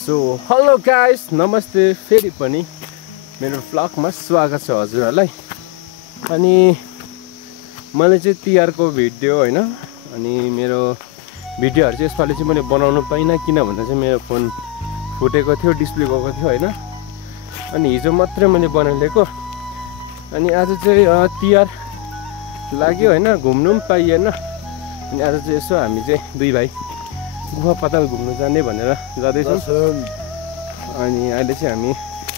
So hello guys, नमस्ते। फेरि पनि मेरो भ्लगमा स्वागत छ हजुरहरूलाई। अनि मैले चाहिँ तिहारको भिडियो हैन, अनि मेरो भिडियोहरु चाहिँ यसपालि चाहिँ मैले बनाउनु पाइनँ किन भन्दा चाहिँ मेरो फोन फुटेको थियो, डिस्प्ले गएको थियो हैन। अनि हिजो मात्रै मैले बनाइदिएको। अनि आज चाहिँ तिहार लाग्यो हैन, घुम्नु पनि पाइएन। अनि आज चाहिँ यसो हामी चाहिँ दुई भाइ गुफा पाताल घुम्नु जाने भनेर जाँदैछौँ। अनि अहिले चाहिँ हामी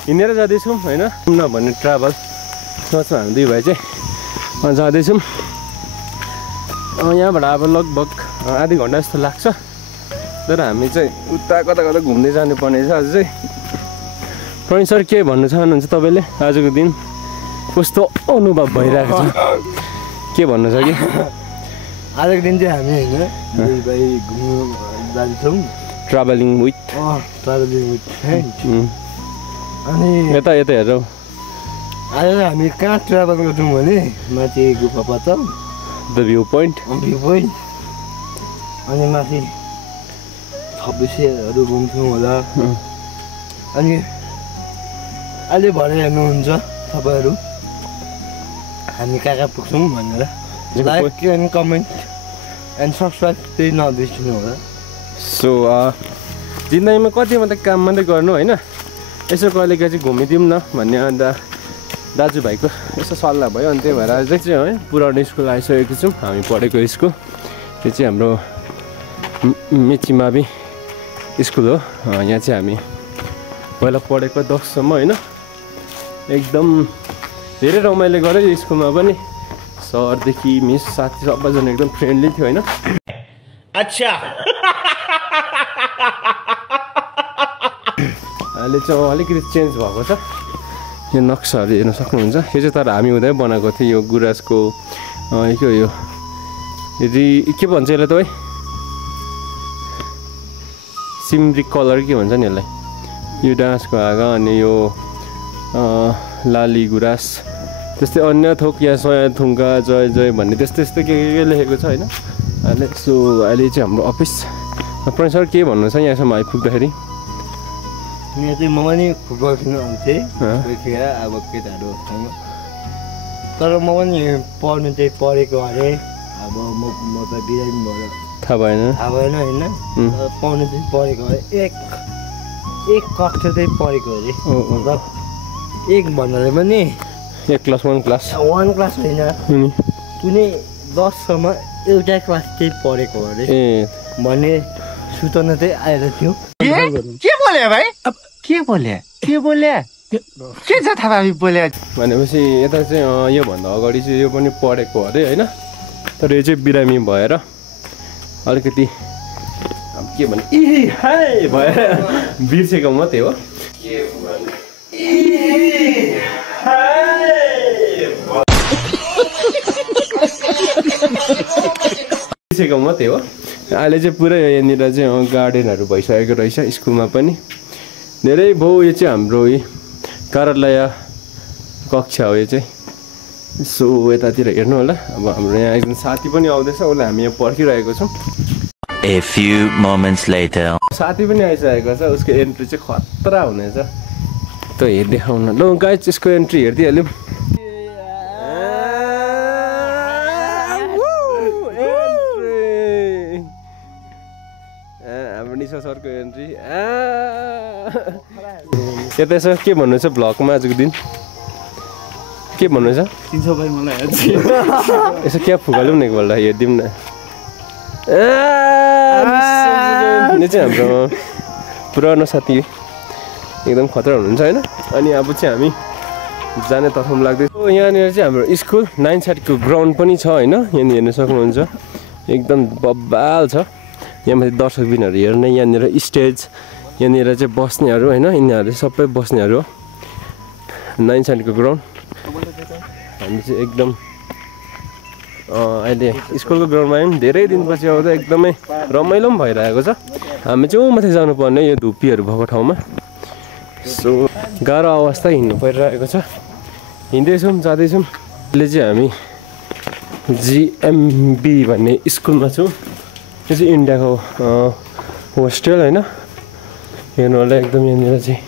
हिँडेर जाँदैछौँ हैन, नभने ट्राभलमा छौँ हामी दुई भाइ चाहिँ जाँदैछौँ। यहाँबाट अब लगभग आधी घन्टा जस्तो लाग्छ, तर हामी चाहिँ उता कता कता घुम्दै जानुपर्ने छ। आज चाहिँ प्रवीण सर के भन्नु चाहनुहुन्छ तपाईँले? आजको दिन कस्तो अनुभव भइरहेको छ, के भन्नु छ कि? आजको दिन चाहिँ हामी होइन दुई भाइ घुम्नु जान्छौँ, ट्राभलिङ विथ फ्रेन्ड। अनि यता यता हेरौँ, आज हामी कहाँ ट्राभल गर्छौँ भने माथि गुफा पाताल, द भ्यू पोइन्ट, अनि माथि थपेसेहरू घुम्छौँ होला। अनि अहिले भरे हेर्नुहुन्छ तपाईँहरू हामी कहाँ कहाँ पुग्छौँ भनेर। Like and comment and subscribe त्यही नबिर्सिनु होला। सो जिन्दगीमा कति मात्रै काम मात्रै गर्नु होइन, यसो कहिले काहीँ चाहिँ घुमिदिउँ न भन्ने अन्त दाजुभाइको यसो सल्लाह भयो। अनि त्यही भएर चाहिँ है पुरानो स्कुल आइसकेको छौँ। हामी पढेको स्कुल त्यो चाहिँ हाम्रो मेचीमावि स्कुल हो। यहाँ चाहिँ हामी पहिला पढेको 10सम्म होइन। एकदम धेरै रमाइलो गऱ्यो यो स्कुलमा पनि। सरदेखि मिस साथी सबैजना एकदम फ्रेन्डली थियो होइन। अच्छा अहिले चाहिँ अलिकति चेन्ज भएको छ। यो नक्साहरू हेर्न सक्नुहुन्छ। यो चाहिँ तर हामी हुँदै बनाएको थियो। यो गुराँसको के हो यो के भन्छ यसलाई त भाइ? सिमरिक कलर के भन्छ नि यसलाई? यो डाँसको हाँगा अनि यो लाली गुराँस, त्यस्तै अन्य थोक यहाँ सय थुङ्गा जय जय भन्ने त्यस्तै त्यस्तै के लेखेको छ होइन। अहिले सो अहिले चाहिँ हाम्रो अफिस। प्रवीण सर के भन्नु छ यहाँसम्म आइपुग्दाखेरि? यहाँ चाहिँ म पनि फुटबल खेल्नु आउँथेँ त्यतिखेर अब केटाहरूसँग, तर म पनि पढ्नु चाहिँ पढेको अरे। अब म त बिरामी भएर थाहा भएन होइन, पढ्नु चाहिँ पढेको अरे। एक कक्षा चाहिँ पढेको अरे। मतलब एक भन्नाले पनि 1 क्लास 1 क्लास 1 क्लास होइन, कुनै 10सम्म एउटा क्लास चाहिँ पढेको अरे। ए भन्ने सूचना चाहिँ आएर थियो। के बोले भाइ? अब के बोले के छ थाहा बोले भनेपछि यता चाहिँ योभन्दा अगाडि चाहिँ यो पनि पढेको अरे होइन। तर यो चाहिँ बिरामी भएर अलिकति अब के भने भएर बिर्सेको मात्रै हो। बिर्सेको मात्रै हो। अहिले चाहिँ पुरै यहाँनिर चाहिँ गार्डनहरू भइसकेको रहेछ स्कुलमा पनि। धेरै भयो। यो चाहिँ हाम्रो कार्यालय कक्षा हो यो चाहिँ। सो यतातिर हेर्नु होला। अब हाम्रो यहाँ एकजना साथी पनि आउँदैछ, उसलाई हामी यहाँ पर्खिरहेको छौँ। A few moments later. साथी पनि आइसकेको छ, उसको एन्ट्री चाहिँ खतरा हुनेछ। त देखाउन ल गाइस, यसको एन्ट्री हेरिदिइहाल्यौँ। हाम्रो निशा सरको एन्ट्री। यता यसो के भन्नु छ भ्लगमा आजको दिन? के भन्नु छ? यसो क्या फुकाल्यौँ न एकपल्ट हेरिदिउँ न। यो चाहिँ हाम्रो पुरानो साथी एकदम खतरा हुनुहुन्छ होइन। अनि अब चाहिँ हामी जाने तर्फमा लाग्दैछ। यहाँनिर चाहिँ हाम्रो स्कुल 9 साइडको ग्राउन्ड पनि छ होइन। यहाँनिर हेर्न सक्नुहुन्छ एकदम बब्बाल छ। यहाँ माथि दर्शकबिनहरू हेर्ने, यहाँनिर स्टेज, यहाँनिर चाहिँ बस्नेहरू होइन, यिनीहरू सबै बस्नेहरू हो। 9 साइडको ग्राउन्ड हामी चाहिँ एकदम अहिले स्कुलको ग्राउन्डमा आयौँ। धेरै दिनपछि आउँदा एकदमै रमाइलो पनि भइरहेको छ। हामी चाहिँ माथि जानुपर्ने यो धुप्पीहरू भएको ठाउँमा। सो गाह्रो अवस्था हिँड्नु परिरहेको छ। हिँड्दैछौँ, जाँदैछौँ। अहिले चाहिँ हामी जिएमबी भन्ने स्कुलमा छौँ। यो चाहिँ इन्डियाको होस्टेल होइन। हेर्नु होला एकदम यहाँनिर चाहिँ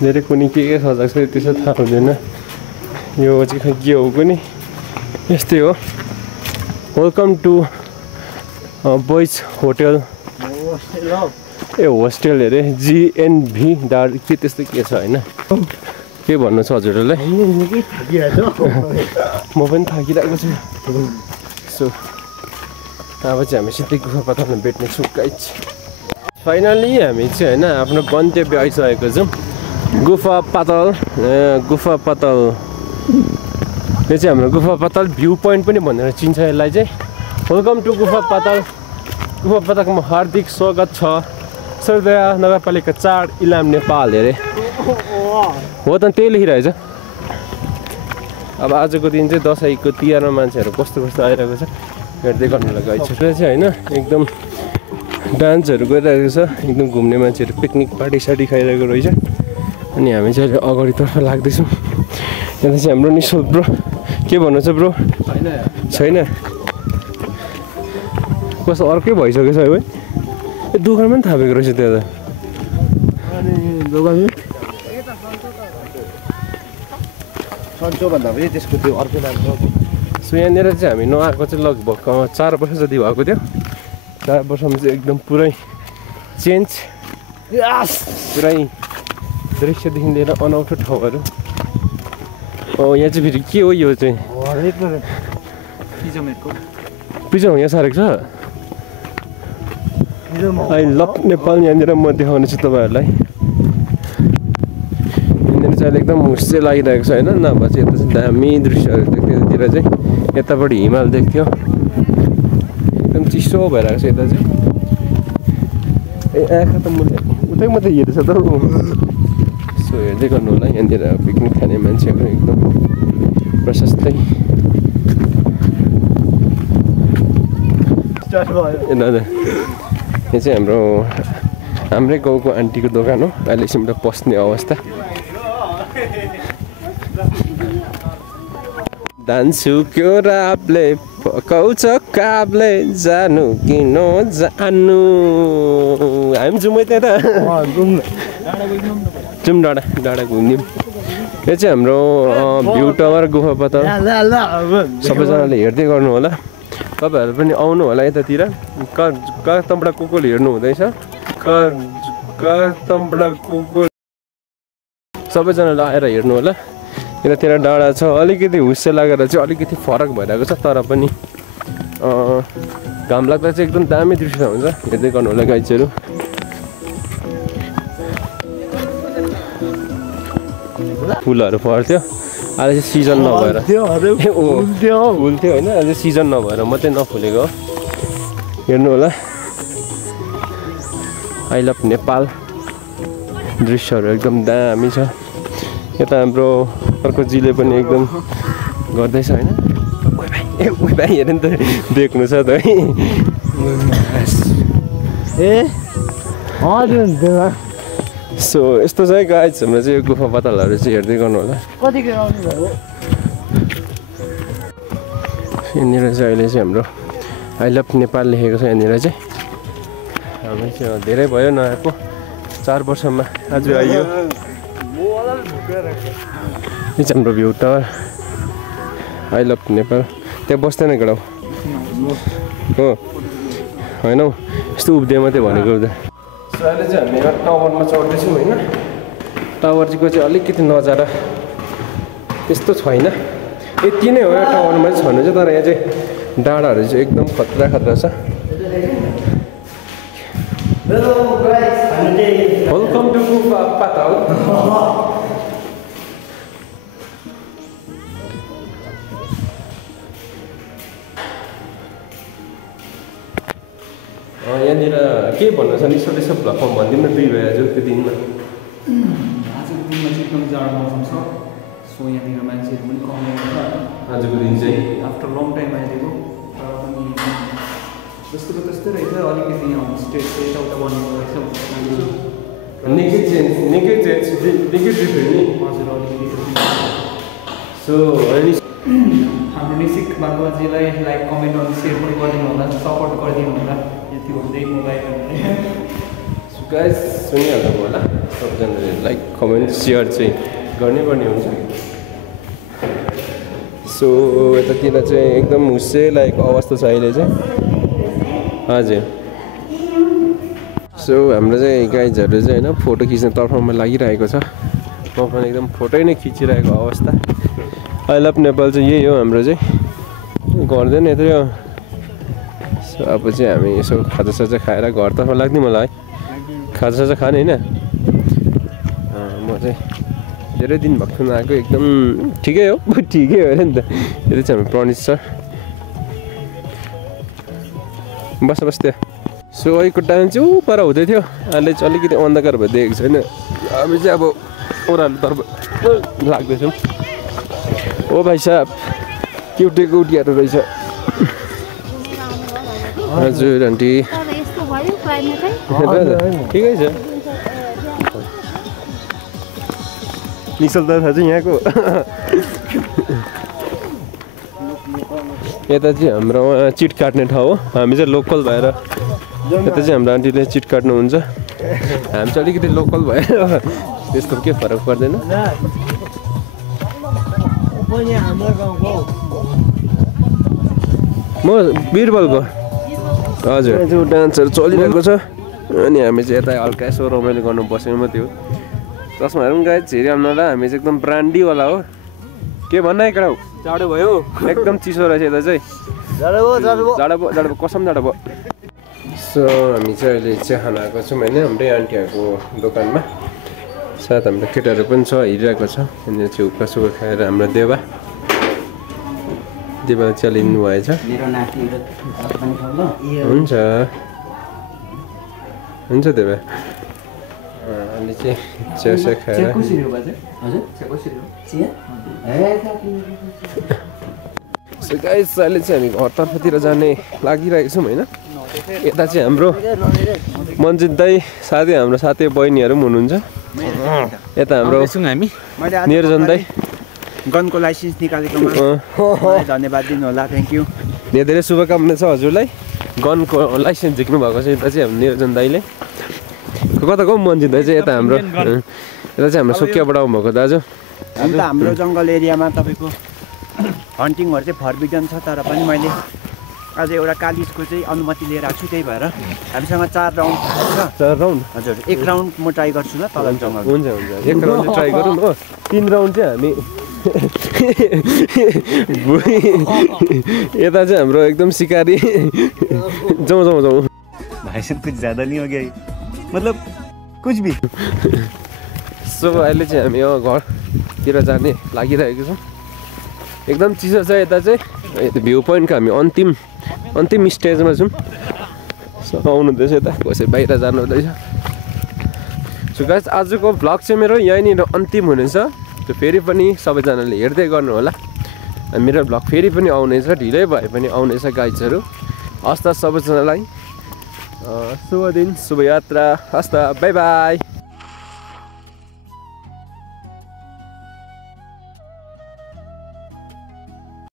धेरै कुनै के सजाएको छ त्यसो थाहा हुँदैन यो चाहिँ खै के हो कुनै यस्तै हो वेलकम टु बोइज होटल ए होस्टेल अरे जिएनभी डार के त्यस्तो के छ होइन के भन्नु छ हजुरहरूलाई म पनि थाकिरहेको छु सो अब चाहिँ हामी सिधै गुफा पातालमा भेट्नेछौँ गाइज फाइनली हामी चाहिँ होइन आफ्नो गन्तव्य आइसकेको छौँ गुफा पाताल यो चाहिँ हाम्रो गुफा पाताल भ्यू पोइन्ट पनि भनेर चिन्छ यसलाई चाहिँ वेलकम टु गुफा पातालमा हार्दिक स्वागत छ सर्वदया नगरपालिका 4 इलाम नेपाल अरे हो त त्यही लेखिरहेछ अब आजको दिन चाहिँ दसैँको तिहारमा मान्छेहरू कस्तो आइरहेको छ हेर्दै गर्नुलाई गइछ र चाहिँ होइन एकदम डान्सहरू गरिरहेको छ एकदम घुम्ने मान्छेहरू पिकनिक पार्टी सार्टी खाइरहेको रहेछ अनि हामी चाहिँ अहिले अगाडितर्फ लाग्दैछौँ यहाँ चाहिँ हाम्रो निशुल ब्रो के भन्नु छ ब्रो छैन कस्तो अर्कै भइसकेको छ है दोकानमा पनि थापेको रहेछ त्यहाँ त सन्चो भन्दा पनि त्यसको त्यो अर्कै नाम छ सो यहाँनिर चाहिँ हामी नआएको चाहिँ लगभग 4 वर्ष जति भएको थियो 4 वर्षमा चाहिँ एकदम पुरै चेन्ज पुरै दृश्यदेखि लिएर अनौठो ठाउँहरू यहाँ चाहिँ फेरि के हो यो चाहिँ पिजम यहाँ सारेको छ आई लभ नेपाल यहाँनिर म देखाउने छु तपाईँहरूलाई यहाँनिर चाहिँ अहिले एकदम हुस्से लागिरहेको छ होइन नभए चाहिँ यता चाहिँ दामी दृश्यहरू देख्थ्यो यतातिर चाहिँ यतापट्टि हिमाल देख्थ्यो एकदम चिसो भइरहेको छ यता चाहिँ ए आँखा त मैले उतै मात्रै हेरेछ त सो हेर्दै गर्नु होला यहाँनिर पिकनिक खाने मान्छेहरू एकदम प्रशस्तै यो चाहिँ हाम्रै गाउँको आन्टीको दोकान हो अहिलेसम्म पस्ने अवस्था दान्छु क्यो रापले पकाउँछ काबले जानु कि नजानु हामी जाउँ है त्यहाँ जाउँ डाँडा घुम्यौँ यो चाहिँ हाम्रो भ्यू टावर गुफा पाताल सबैजनाले हेर्दै गर्नु होला तपाईँहरू पनि आउनु होला यतातिर कहाँबाट कुकुल हेर्नु हुँदैछ सबैजनाले आएर हेर्नु होला यतातिर डाँडा छ अलिकति हुस्से लागेर चाहिँ अलिकति फरक भइरहेको छ तर पनि घाम लाग्दा चाहिँ एकदम दामी दृश्य हुन्छ हेर्दै गर्नु होला गाइजहरू फुलहरू फर्थ्यो अहिले चाहिँ सिजन नभएर फुल्थ्यो होइन अहिले सिजन नभएर मात्रै नफुलेको हो हेर्नु होला आई लभ नेपाल दृश्यहरू एकदम दामी छ यता हाम्रो अर्को जीले पनि एकदम गर्दैछ होइन ओ भाइ हेर नि त देख्नु छ त है सो यस्तो चाहिँ गाइज हाम्रो चाहिँ यो गुफा पातालहरू चाहिँ हेर्दै गर्नु होला यहाँनिर चाहिँ अहिले चाहिँ हाम्रो आई लभ नेपाल लेखेको छ यहाँनिर चाहिँ हामी चाहिँ धेरै भयो नआएको 4 वर्षमा आज आइयो यो चाहिँ हाम्रो view tower I love Nepal त्यहाँ बस्दैन केटा हो होइन हौ यस्तो उब्दियो मात्रै भनेको उता सो अहिले चाहिँ हामी यहाँ टावरमा चढ्दैछौँ होइन टावरको चाहिँ अलिकति नजारा त्यस्तो छैन यति नै हो यहाँ टावरमा चाहिँ छनु चाहिँ तर यहाँ चाहिँ डाँडाहरू चाहिँ एकदम खतरा छ वेलकम टु गुफा पाताल यहाँनिर के भन्नु छ नि यसो भ्लगमा भनिदिउँ न 2 भयो आजको दिनमा आजको दिनमा चाहिँ एकदम जाडो मौसम छ सो यहाँनिर मान्छेहरू पनि कम छ आजको दिन चाहिँ आफ्टर लङ टाइम आइदिएको तर पनि जस्तोको त्यस्तै रहेछ अलिकति यहाँ होमस्टे चाहिँ यताउता बनेको रहेछ निकै चेन्ज नि हजुर अलिकति सो अनि हाम्रो निशिक बागवाजीलाई लाइक कमेन्ट अनि सेयर पनि गरिदिनु होला सपोर्ट गरिदिनु होला यति भन्दै मोबाइल गाइस सुनिहाल्नु होला सबैजनाले लाइक कमेन्ट सेयर चाहिँ गर्नै पर्ने हुन्छ सो यतातिर चाहिँ एकदम हुस्से लागेको अवस्था छ अहिले चाहिँ हजुर सो हाम्रो चाहिँ गाइजहरू चाहिँ होइन फोटो खिच्ने तर्फमा लागिरहेको छ म पनि एकदम फोटो नै खिचिरहेको अवस्था आई लभ नेपाल चाहिँ यही हो हाम्रो चाहिँ गर्दैन यत्रो सो अब चाहिँ हामी यसो खाजासाजा खाएर घरतर्फ लाग्ने मलाई खाजासाजा खाने होइन म चाहिँ धेरै दिन भएको नआएको एकदम ठिकै हो ठिकै हो अरे नि त यता चाहिँ हाम्रो प्रणित सर बस त्यहाँ सो अहिलेको टाइम चाहिँ ऊ पर हुँदै थियो अहिले चाहिँ अलिकति अन्धकार भएर देखेको छैन हामी चाहिँ अब ओह्रालोतर्फ लाग्दैछौँ ओ भाइ साहब क्युटेको उठिहरू रहेछ हजुर आन्टी ठिकै छ निश्चल त थाहा छ यहाँको यता चाहिँ हाम्रो चिट काट्ने ठाउँ हो हामी चाहिँ लोकल भएर यता चाहिँ हाम्रो आन्टीले चिट काट्नुहुन्छ हामी चाहिँ अलिकति लोकल भएर त्यस्तो के फरक पर्दैन म बिरबलको हजुर डान्सहरू चलिरहेको छ अनि हामी चाहिँ यता हल्का यसो रमाइलो गर्नु बसेको मात्रै हो चस्माहरू पनि गाई हेरिहाल्नु होला हामी चाहिँ एकदम ब्रान्डीवाला हो के भन्न केटा जाडो भयो एकदम चिसो रहेछ यता चाहिँ जाडो कसम जाडो भयो सो हामी चाहिँ अहिले चिया खान आएको छौँ होइन हाम्रै आन्टीहरूको दोकानमा साथ हाम्रो केटाहरू पनि छ हेरिरहेको छ अनि चाहिँ उक्का सुक्का खाएर हाम्रो देवा चिया लिनु भएछ हुन्छ हुन्छ देवा अनि चाहिँ चिया खाएर सो गाइस अहिले चाहिँ हामी घरतर्फतिर जाने लागिरहेको छौँ होइन यता चाहिँ हाम्रो मन्जित दाई साथै हाम्रो साथी बहिनीहरू पनि हुनुहुन्छ यता हाम्रो निर्जन दाई गनको लाइसेन्स निकालेकोमा धन्यवाद दिनु होला थ्याङ्क यू धेरै धेरै शुभकामना छ हजुरलाई गनको लाइसेन्स झिक्नु भएको छ यता चाहिँ हाम्रो निर्जन दाईले कताको मन्जित दाई चाहिँ यता हाम्रो यता चाहिँ हाम्रो सुकियाबाट आउनुभएको दाजु अन्त हाम्रो जङ्गल एरियामा तपाईँको हन्टिङहरू चाहिँ फरबिडन छ तर पनि मैले आज एउटा कालिजको चाहिँ अनुमति लिएर आएको छु त्यही भएर हामीसँग 4 राउन्ड छ 4 राउन्ड हजुर 1 राउन्ड म ट्राई गर्छु ल तल जङ्गल हुन्छ 1 राउन्ड ट्राई गरौँ हो 3 राउन्ड चाहिँ हामी यता चाहिँ हाम्रो एकदम सिकारी जाउँ भाइ साहब कुछ ज्यादा नहीं हो गया मतलब कुछ भी सो अहिले चाहिँ हामी यो घरतिर जाने लागिरहेको छौँ एकदम चिसो छ यता चाहिँ यता भ्यू पोइन्टको हामी अन्तिम स्टेजमा छौँ सो आउनु हुँदैछ यता कसै बाहिर जानु हुँदैछ सो गाइस आजको भ्लग चाहिँ मेरो यहीँनिर अन्तिम हुनेछ त्यो फेरि पनि सबैजनाले हेर्दै गर्नु होला मेरो भ्लग फेरि पनि आउनेछ ढिलै भए पनि आउनेछ गाइजहरू हस् त सबैजनालाई शुभ दिन शुभ यात्रा हस् त बाई बाई